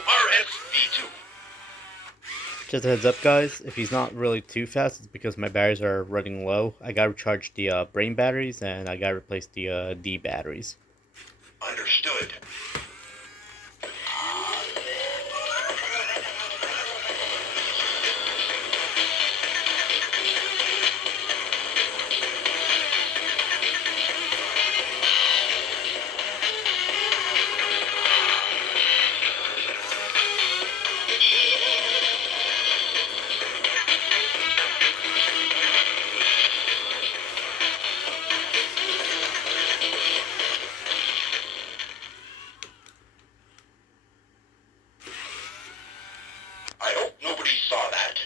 RSV2. Just a heads up, guys. If he's not really too fast, it's because my batteries are running low. I gotta recharge the brain batteries, and I gotta replace the D batteries. Understood. I hope nobody saw that.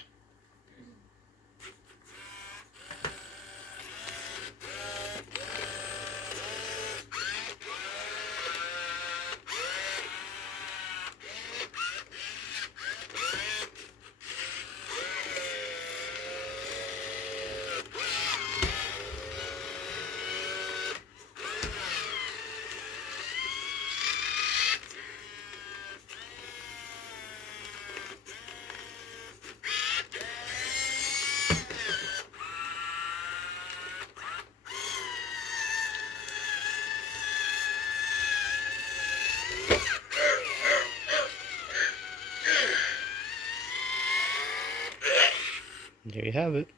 There you have it.